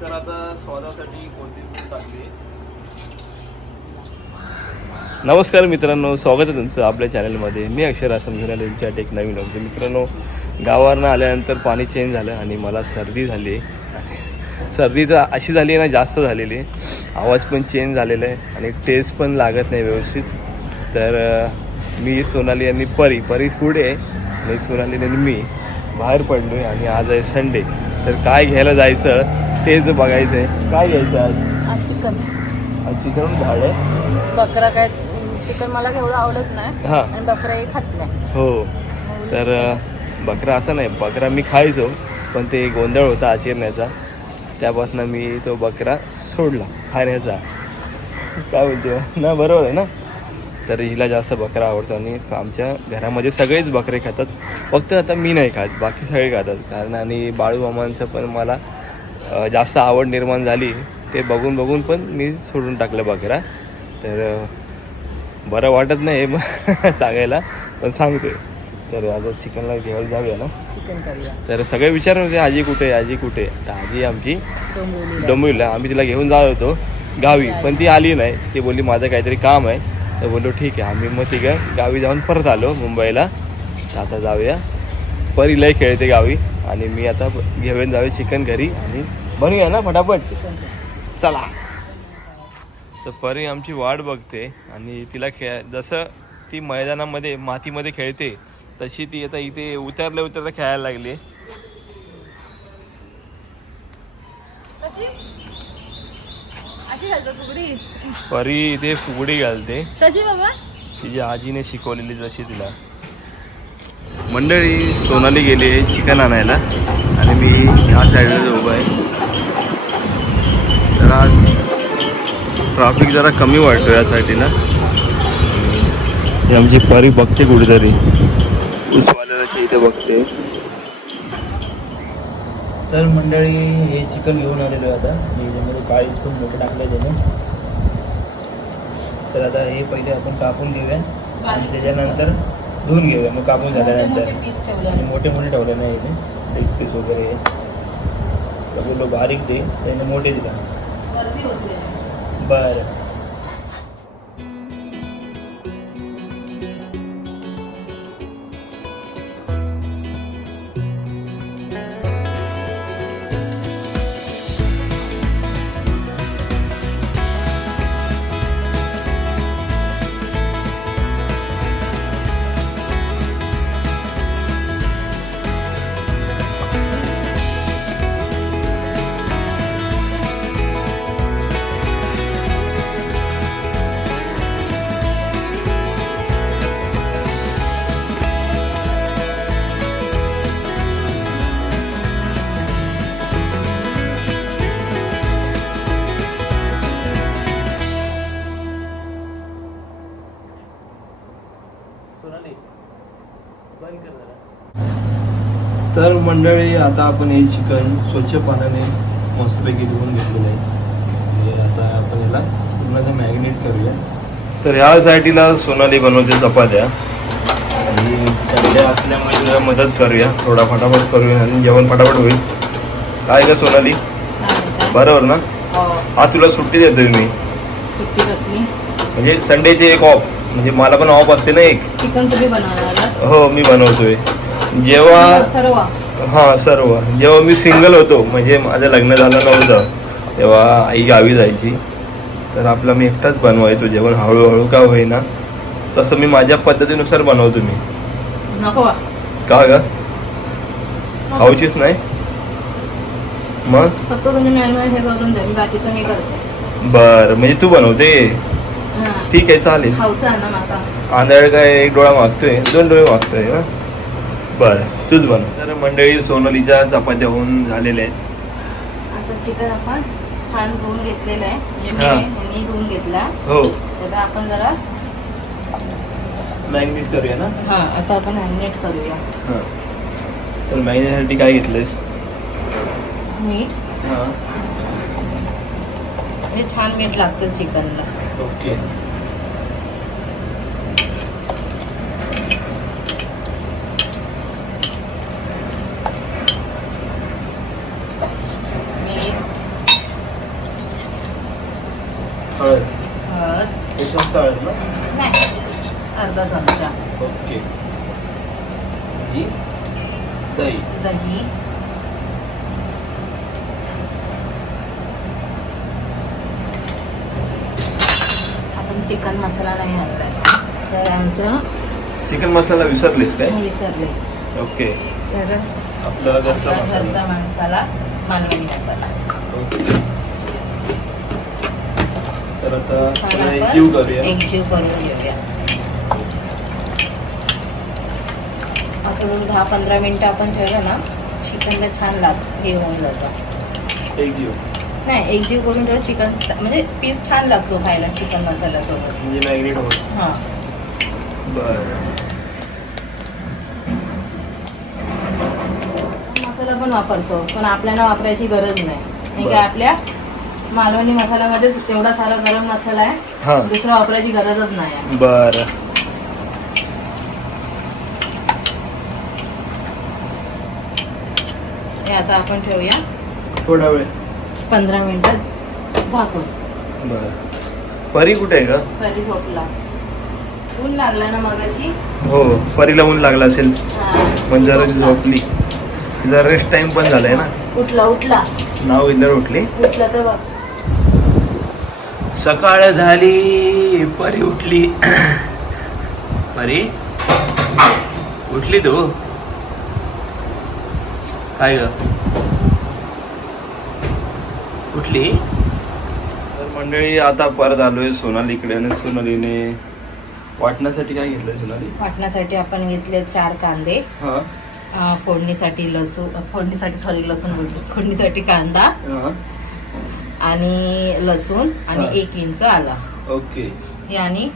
तर आता स्वादासाठी कोथिंबीर टाकली नमस्कार मित्रांनो स्वागत आहे तुमचं आपल्या चॅनलमध्ये मी अक्षर आसम घेऊन आलो तुमच्या एक नवीन होते मित्रांनो गावावरनं आल्यानंतर पाणी चेंज झालं आणि मला सर्दी झाली. सर्दी तर अशी झाली आहे ना जास्त झालेली आवाज पण चेंज झालेला आहे आणि टेस्ट पण लागत नाही व्यवस्थित. तर मी सोनाली आणि परी. परी पुढे आहे. आणि सोनाली आणि मी बाहेर पडलो आहे आणि आज आहे संडे तर काय घ्यायला जायचं? तेच बघायचं आहे काय घ्यायचं आज? आज चिकन आज चिकन झाड आहे. बकरा काय चिकन मला एवढं आवडत नाही हां. आणि बकराही खात नाही. हो. तर अ, बकरा असं नाही बकरा मी खायचो पण ते गोंधळ होता आचरण्याचा. त्यापासून मी तो बकरा सोडला खाण्याचा. काय बोलते? ना बरोबर आहे ना? तर हिला जास्त बकरा आवडतो आणि आमच्या घरामध्ये सगळेच बकरे खातात. फक्त आता मी नाही खात बाकी सगळे खातात. कारण आणि बाळू मामांचं पण मला जास्त आवड निर्माण झाली ते बघून बघून पण मी सोडून टाकलं बकरा. तर बरं वाटत नाही मग सांगायला पण सांगतोय. तर आता चिकनला घ्यायला जाऊया ना? चिकन करूया. तर सगळे विचारत होते आजी कुठे आहे? आजी कुठे? तर आजी आमची डोंबिवलीला. आम्ही तिला घेऊन जात होतो गावी. पण ती आली नाही. ती बोलली माझं काहीतरी काम आहे. तर बोललो ठीक आहे. आम्ही मग तिघं गावी जाऊन परत आलो मुंबईला. तर आता जाऊया. परी लय खेळते गावी. आणि मी आता घेऊन जाऊया चिकन घरी आणि बनवूया ना फटाफट। चला। तर परी आमची वाट बघते आणि तिला खेळ जसं ती मैदानामध्ये मातीमध्ये खेळते तशी ती आता इथे उतरल्या उतरल्या खेळायला लागली. परी इथे फुगडी घालते. कशी बाबा? तिच्या आजीने शिकवलेली जशी तिला. मंडळी सोनाली गेली आहे चिकन आणायला. आणि मी ह्या साईडला उभा आहे. तर आज ट्राफिक जरा कमी वाटतो या साईडला ही आमची परी बघते कुठेतरी. उस्मानाची इथे बघते. तर मंडळी हे चिकन घेऊन आलेलो आहे आता. याच्यामध्ये काळीच पण मोठं टाकलं त्याने. तर आता हे पहिले आपण कापून घेऊया. आणि त्याच्यानंतर धुवून घेऊया. मग कापून झाल्यानंतर. मोठे मोठे ठेवले नाही इथे लेग पीस वगैरे हे. बोललो बारीक दे. त्याने मोठे दिला. वरती बरं. मंडळी आता आपण हे चिकन स्वच्छ पाण्याने मस्तपैकी धुवून घेतलेलं आहे. आणि आता आपण याला पूर्ण मॅरिनेट करूया. तर ह्या साईडला सोनाली बनवते चपात्या. आणि संडे असल्यामुळे तुला मदत करूया. थोडा फटाफट करूया आणि जेवण फटाफट होईल. काय का सोनाली? हा, बरोबर ना? हो. हा तुला सुट्टी देतोय मी. सुट्टी कसली? म्हणजे संडेचे एक ऑफ म्हणजे मला पण ऑफ असते ना एक. चिकन तुम्ही बनवणार हो मी बनवतोय. जेव्हा सर्व. हा सर्व. जेव्हा मी सिंगल होतो म्हणजे माझं लग्न झालं नव्हतं तेव्हा आई गावी जायची. तर आपला मी एकटाच बनवायचो जेवण हळूहळू का होईना. तसं मी माझ्या पद्धतीनुसार बनवतो मी. नको बा. का ग? खाऊचीच नाही? मग? फक्त तुम्ही मॅन्युअल हे करून द्या मी बाकीचं मी करते. बर म्हणजे तू बनवते? हा. ठीक आहे चालेल. खाऊचं ना आंधळ काय एक डोळा मागतोय? दोन डोळे मागतोय ना बरं तूच बन तर मंडळी सोनलीच्या चपात्या होऊन झालेल्या आहेत. आता चिकन आपण छान धुवून घेतलेलं आहे. म्हणजे मी. यांनी धुवून घेतला. हो. आता आपण जरा मॅग्नेट करूया ना? हा आता आपण मॅरिनेट करूया. हां. तर मॅग्नेटसाठी काय घेतलंयस? मीठ. हां. हे छान मीठ लागतं चिकनला. ओके मीठ हळद हळद हे स्वस्त हळद ना नाही अर्धा चमचा ओके आणि दही दही आपण चिकन मसाला नाही आणलाय तर आमचं चिकन मसाला विसरलीस काय? विसरले. ओके तर आपला घरचा आपला घरचा मसाला मसाला मालवणी मसाला. ओके तर आता करूया. एकजीव करून घेऊया. असं जर दहा पंधरा मिनिटं आपण ठेवलं ना चिकनला छान लाग हे होऊन जातं. एकजीव नाही एकजीव करून ठेवलं चिकन म्हणजे पीस छान लागतो खायला चिकन मसाल्यासोबत. म्हणजे मॅग्नेट होत हां. बरं. मसाला पण वापरतो पण आपल्याला वापरायची गरज नाही. कारण की बरं. आपल्या मालवणी मसाल्यामध्येच एवढा सारा गरम मसाला आहे हां. दुसरा वापरायची गरजच नाही बरं. हे आता आपण ठेवूया. थोडा वेळ. पंधरा मिनिटं झाकून. बरं. परी कुठे आहे का कधी झोपला. ऊन लागला ना मगाशी? हो परीला ऊन लागला असेल. पण जरा झोपली. जरा रेस्ट टाइम पण झालाय ना. उठला उठला. नाव इधर उठली. उठला तर बघ सकाळ झाली परी उठली. परी? उठली तू. काय ग? उठली? तर मंडळी आता परत आलोय सोनालीकडे आणि सोनालीने वाटण्यासाठी काय घेतलंय सोनाली? वाटण्यासाठी आपण घेतले चार कांदे. हा. फोडणीसाठी लसूण फोडणीसाठी सॉरी लसूण बोलतो. फोडणीसाठी कांदा आणि लसूण आणि. एक इंच आला. ओके. हे आणि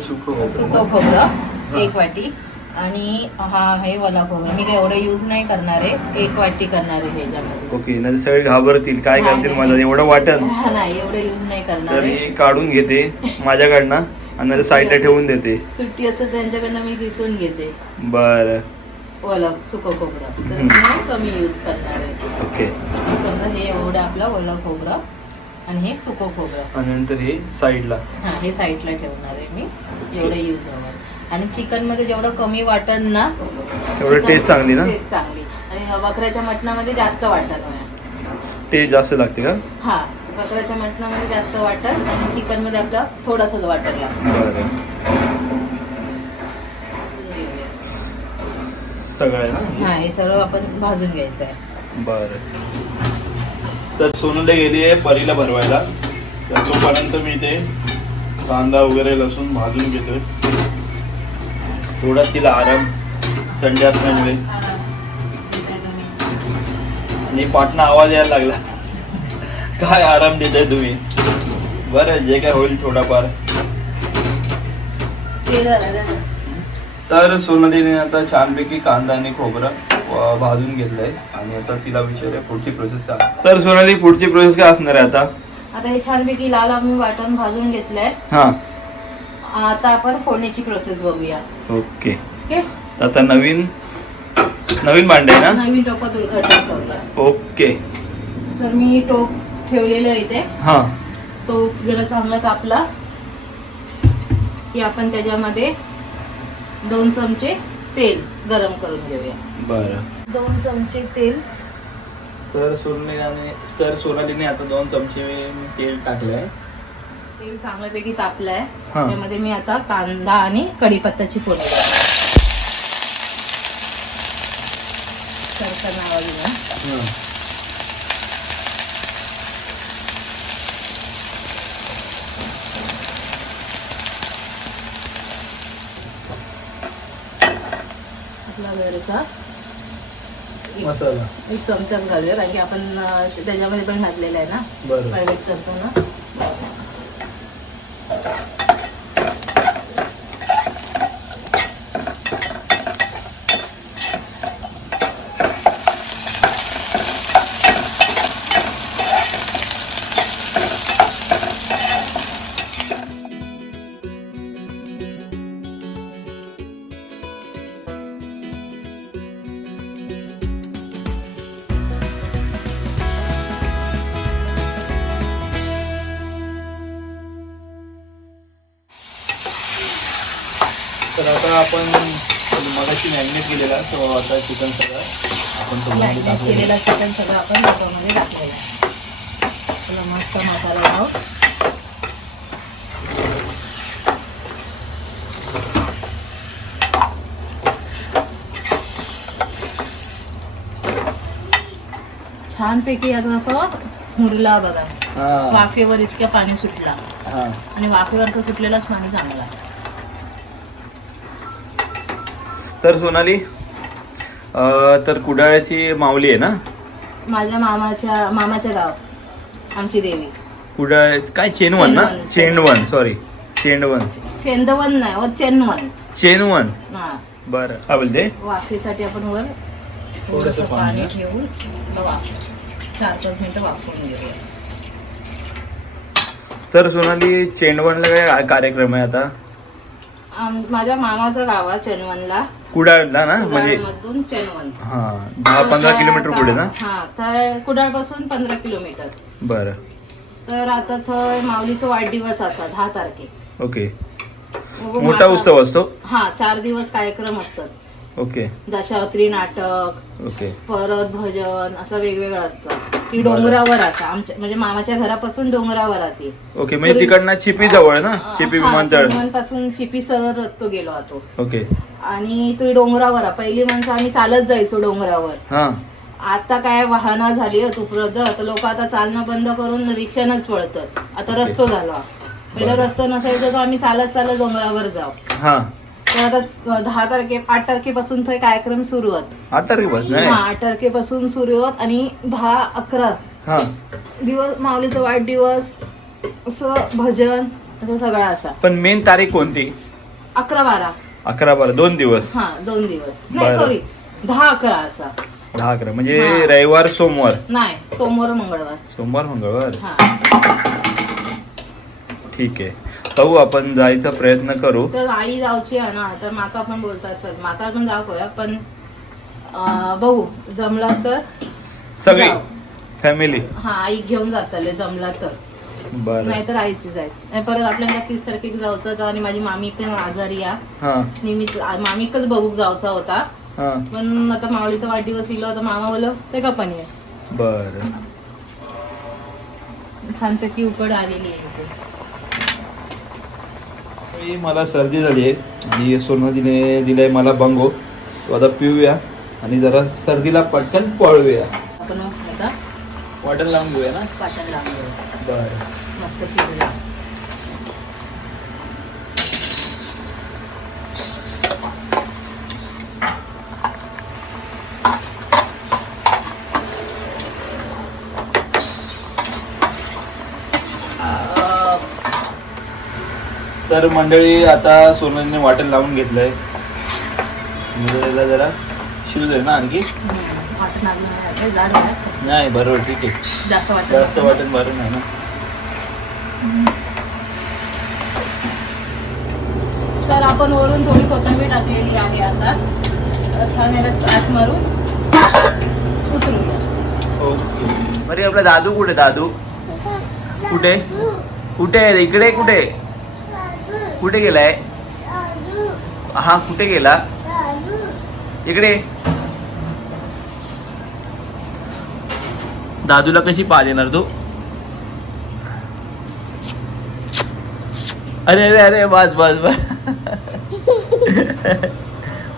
सुकं खोबरं एक वाटी. आणि हा हे वला खोबरं मी काय एवढं यूज नाही करणार आहे. एक वाटी करणार आहे ह्याच्यामध्ये. ओके नाही सगळे घाबरतील. काय करतील. मला एवढं वाटत नाही एवढं यूज नाही करणार ही काढून घेते माझ्याकडनं. आणि साईडला ठेवून देते. सुट्टी असं त्यांच्याकडनं मी किसून घेते. बर. ओलं सुकं खोबरं. तर हम्म. मी कमी यूज करणार आहे. ओके. समजा हे एवढं आपलं ओलं खोबरं आणि हे सुकं खोबरं. आणि नंतर हे साईडला. हा हे साईडला ठेवणार आहे मी एवढं यूज हवं आणि चिकनमध्ये जेवढं कमी वाटण ना तेवढं टेस्ट चांगली ना? टेस्ट चांगली. आणि बकऱ्याच्या मटणामध्ये जास्त वाटण आहे. टेस्ट जास्त लागते का? हा बकऱ्याच्या मटणामध्ये जास्त वाटण आणि चिकनमध्ये आपलं थोडंसंच वाटण लागतं. बरं. सगळं आहे ना? हा हे सर्व आपण भाजून घ्यायचं आहे. बरं. तर सोनले गेली आहे परीला भरवायला. तर तोपर्यंत मी ते कांदा वगैरे लसूण भाजून घेतोय. थोडा तिला आराम संडे असल्यामुळे. आणि पाटणा आवाज यायला लागला. काय आराम देताय तुम्ही? बरं जे काय होईल थोडाफार. ते झालं ना. तर सोनालीने आता छानपैकी कांदा आणि खोबरं भाजून घेतलंय. आणि आता तिला विचारूया पुढची प्रोसेस काय तर सोनाली पुढची प्रोसेस काय असणार आहे आता? आता हे छानपैकी लाल आम्ही वाटण भाजून घेतलंय. हा. आता आपण फोडणीची प्रोसेस बघूया. ओके. ओके? आता नवीन नवीन भांडे आहे ना? नवीन टोपात करूया ओके. तर मी टोप ठेवलेलं आहे इथे. हा. तो जरा चांगला तापला की आपण त्याच्यामध्ये दोन चमचे तेल गरम करून घेऊया. बरं. दोन चमचे तेल. तर सोनालीने तर सोनालीने आता दोन चमचे तेल टाकलंय. तेल चांगल्यापैकी तापलंय. हा. त्यामध्ये मी आता कांदा आणि करताना आवाज येईल हा. घरचा मसाला. एक चमचाच घालूया कारण की आपण त्याच्यामध्ये पण घातलेलं आहे ना. प्रायव्हेट करतो ना. केलेला सो आता चिकन सगळं आपण त्याच्यामध्ये मॅरिनेट टाकलेलं. केलेला चिकन सगळं आपण त्याच्यामध्ये टाकलेलं आहे त्याला मस्त मसाला लावू छानपैकी आता असं मुरला बघा हा, वाफेवर इतकं पाणी सुटला हा. आणि वाफेवरचं सुटलेलंच पाणी चांगलं. तर सोनाली तर कुडाळ्याची माऊली आहे ना? माझ्या मामाच्या मामाच्या गाव आमची देवी. कुडाळ काय चेनवन ना? चेनवन. चेंडवन सॉरी चेंडवन चेंदवन नाही व चेनवन. चेनवन. हा. बरं काय बोलते वाफेसाठी आपण वर थोडंसं पाणी. ठेवून वाफ चार पाच मिनिटं वाफवून घेऊया. सर सोनाली चेंडवनला काय कार्यक्रम आहे आता? माझ्या मामाचं गाव आहे चेनवनला. कुडाळला ना? म्हणजे मधून चेनवन. हा दहा पंधरा किलोमीटर पुढे ना? हा तर कुडाळपासून पंधरा किलोमीटर. बरं. तर आता थंय माऊलीचा वाढदिवस असा दहा तारखे. ओके. मोठा उत्सव असतो? हा चार दिवस कार्यक्रम असतात. ओके. दशावत्री नाटक ओके. परत भजन असं वेगवेगळं असतं. ती डोंगरावर असं आमच्या म्हणजे मामाच्या घरापासून डोंगरावर राहते ओके म्हणजे तिकडनं चिपी जवळ ना? चिपी विमानतळ. पासून चिपी सरळ रस्तो गेलो होतो ओके. आणि ती डोंगरावर आहे. पहिली माणसं आम्ही चालत जायचो डोंगरावर. हा. आता काय वाहनं झाली आहेत उपलब्ध तर लोक आता चालणं बंद करून रिक्षानच पळतात. आता रस्तो झाला. पहिला. रस्तो नसायचा तर आम्ही चालत चालत डोंगरावर जाऊ. हा. आता दहा तारखे आठ तारखेपासून तो कार्यक्रम सुरू होत. आठ तारखेपासून हा आठ तारखेपासून सुरू होत आणि दहा अकरा हा. दिवस माऊलीचा वाढदिवस असं भजन असं सगळं असा. पण मेन तारीख कोणती? अकरा बारा. अकरा बारा दोन दिवस. हा दोन दिवस. नाही बरं. सॉरी दहा अकरा असा. दहा अकरा. म्हणजे हा. रविवार सोमवार. नाही सोमवार मंगळवार. सोमवार मंगळवार. हा. ठीक आहे. पाहू आपण जायचा प्रयत्न करू. तर आई जाऊची आहे ना तर माका पण बोलतात चल माका पण जाऊ पण अं, बघू जमला तर सगळी जाऊ. फॅमिली हा आई घेऊन जातले जमला तर. बरं. नाहीतर आईची जाईल आणि परत आपल्याला तीस तारखेक जायचं आणि माझी मामी पण आजारी या हा. निमित्त मामीकच बघूक जायचा होता. हा. पण आता मावळीचा वाढदिवस इलो होता मामा बोल ते का पण ये बर. छानपैकी उकड आलेली आहे इथे. मला सर्दी झाली आहे. आणि सोनाजीने दिलाय मला बंगो. तो आता पिऊया आणि जरा सर्दीला पटकन पळूया. आपण आता वॉटर लावून घेऊया ना? पाटण लावून बरं. मस्त शिजला तर मंडळी आता सोनाजीने वॉटर लावून घेतलंय. म्हणजे जरा शिजू दे ना आणखी. नाही आहे. बरोबर ठीक आहे. जास्त वाटण बरं नाही ना. तर आपण वरून थोडी कोथिंबीर टाकलेली आहे आता. छान याला स्टार्ट मारून उतरूया. ओके. बरे आपला दादू कुठे दादू? कुठे? कुठे आहे? इकडे कुठे? कुठे गेलाय? हा कुठे गेला? इकडे. दादूला कशी पाज येणार तू? अरे अरे अरे बस बस बस.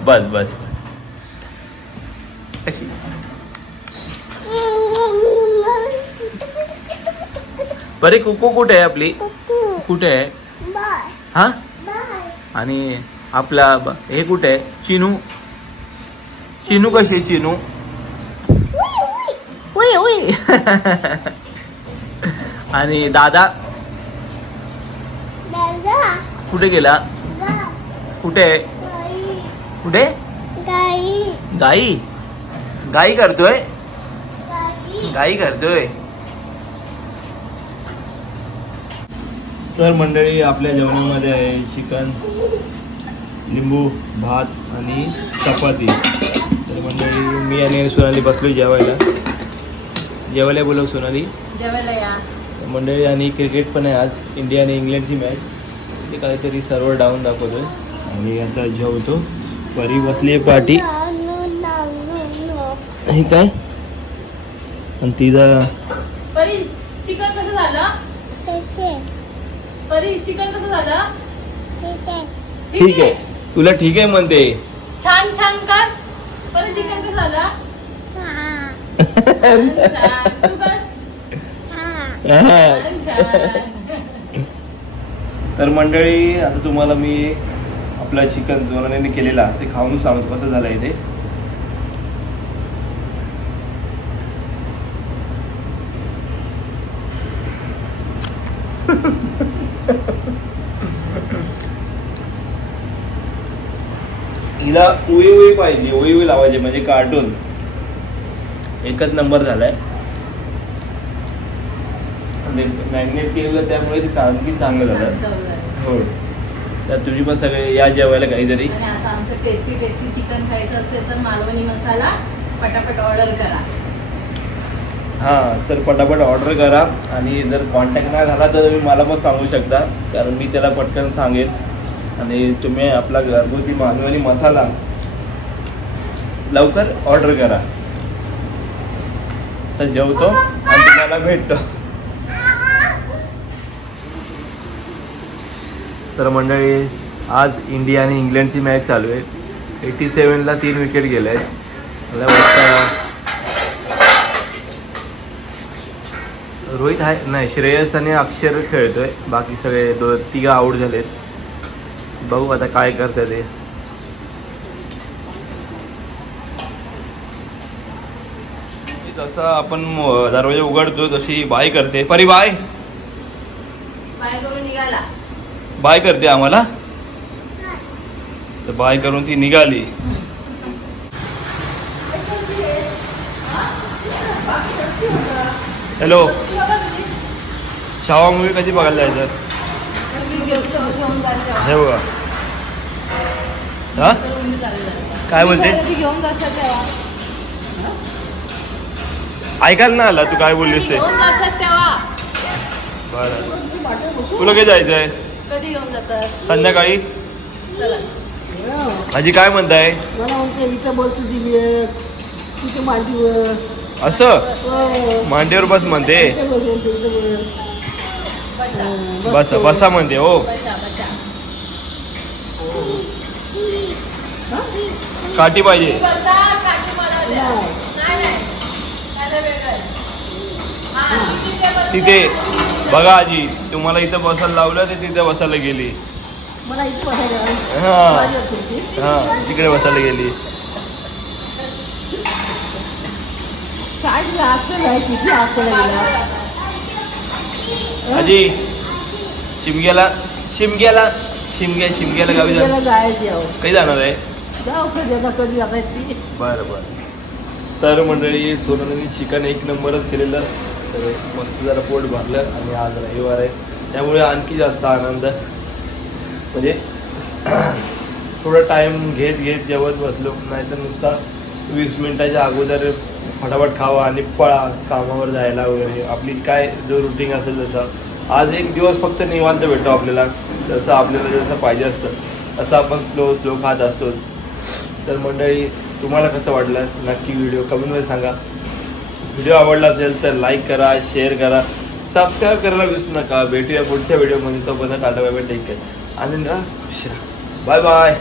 बस बस. कशी? बरे कुकू कुठे आहे आपली? कुठे आहे? हा? आणि आपला ब- हे कुठे? आहे चिनू? चिनू कशी आहे चिनू? उई, उई. आणि दादा? कुठे गेला? कुठे? आहे? कुठे? गाई. गाई? करतोय? गाई करतोय. तर मंडळी आपल्या जेवणामध्ये आहे चिकन लिंबू भात आणि चपाती. तर मंडळी मी आणि सोनाली बसलो जेवायला. जेवायला बोलव सोनाली. मंडळी आणि क्रिकेट पण आहे आज. इंडिया आणि इंग्लंडची मॅच ते काहीतरी सर्व्हर डाऊन दाखवतोय. आणि आता जेवतो. परी बसली आहे पाठी हे काय? आणि तिचा परी चिकन कसं झालं परी चिकन कसं झालं? ठीक आहे. तुला ठीक आहे म्हणते. छान छान कर. परी चिकन कसं झालं? छान, छान. तू कर. छान, छान. तर मंडळी आता तुम्हाला मी आपला चिकन जोराने केलेला ते खाऊन सांगतो कसं झालं इथे हिला उई उई पाहिजे उई उई लावायचे म्हणजे कार्टून एकच नंबर झालाय. मॅग्नेट केलेलं त्यामुळे ते आणखी चांगलं झालं. हो. तर तुम्ही पण सगळे या जेवायला काहीतरी. आणि असं आमचं टेस्टी टेस्टी चिकन खायचं असेल तर मालवणी मसाला पटापट ऑर्डर करा. हां तर पटापट ऑर्डर करा. आणि जर कॉन्टॅक्ट नाही झाला तर तुम्ही मला पण सांगू शकता कारण मी त्याला पटकन सांगेन. आणि तुम्ही आपला घरगुती मानवणी मसाला लवकर ऑर्डर करा. तर जेवतो आणि तुम्हाला भेटतो. तर मंडळी आज इंडिया आणि इंग्लंडची मॅच चालू आहे. एटी सेवनला तीन विकेट गेले आहेत. मला वाटतं रोहित आहे नाही श्रेयस आणि अक्षर खेळतोय. बाकी सगळे दो तिघं आऊट झालेत. बघू आता काय करते ते. जसं आपण दरवाजा उघडतो तशी बाय करते. परी बाय. बाय करून निघाला. बाय करते आम्हाला. तर बाय करून ती निघाली. हॅलो. शावा मूवी कधी बघायला जायचं? मी घेऊन घेऊन जायचं. हे बघा. हा. काय बोलते? घेऊन तेव्हा? ऐकायला ना आला तू काय बोललीस ते? बरं. तुला काय जायचंय? कधी घेऊन जातात संध्याकाळी? चला. आजी काय म्हणताय? मला म्हणते इथं बसू दिली एक. तिथे मांडीवर. असं? हो. मांडीवर बस म्हणते. बस. बस बसा म्हणते हो बसा बसा काठी पाहिजे तुम्ही बसा काठी मला द्या. नाही. नाही नाही माझं वेगळं आहे. हा, तिथे बघा आजी तुम्हाला इथं बसायला लावलं ते तिथे बसायला गेली. मला इथं बसायला हा. हा तिकडे बसायला गेली? आजी शिमग्याला शिमग्याला शिमग्या शिमग्याला गावी जायची काही जाणार आहे? जाऊ कधी आता कधी ती? बरं बरं. तर मंडळी सोनवणी चिकन एक नंबरच केलेलं. तर मस्त जरा पोट भरलं आणि आज रविवार आहे. त्यामुळे आणखी जास्त आनंद. म्हणजे थोडा टाईम घेत घेत जेवत बसलो. नाहीतर नुसता वीस मिनिटाच्या अगोदर फटाफट खावा आणि पळा कामावर जायला वगैरे. आपली काय जो रुटीन असेल तसं. आज एक दिवस फक्त निवांत भेटतो आपल्याला. जसं आपल्याला जसं पाहिजे असतं. असं आपण स्लो स्लो खात असतो. तर मंडळी तुम्हाला कसं वाटलं? नक्की व्हिडिओ कमेंटमध्ये सांगा. व्हिडिओ आवडला असेल तर लाईक करा शेअर करा. सबस्क्राईब करायला विसरू नका. भेटूया पुढच्या व्हिडिओमध्ये तो बघा tata bye bye. Take care आनंद खुश राहा बाय बाय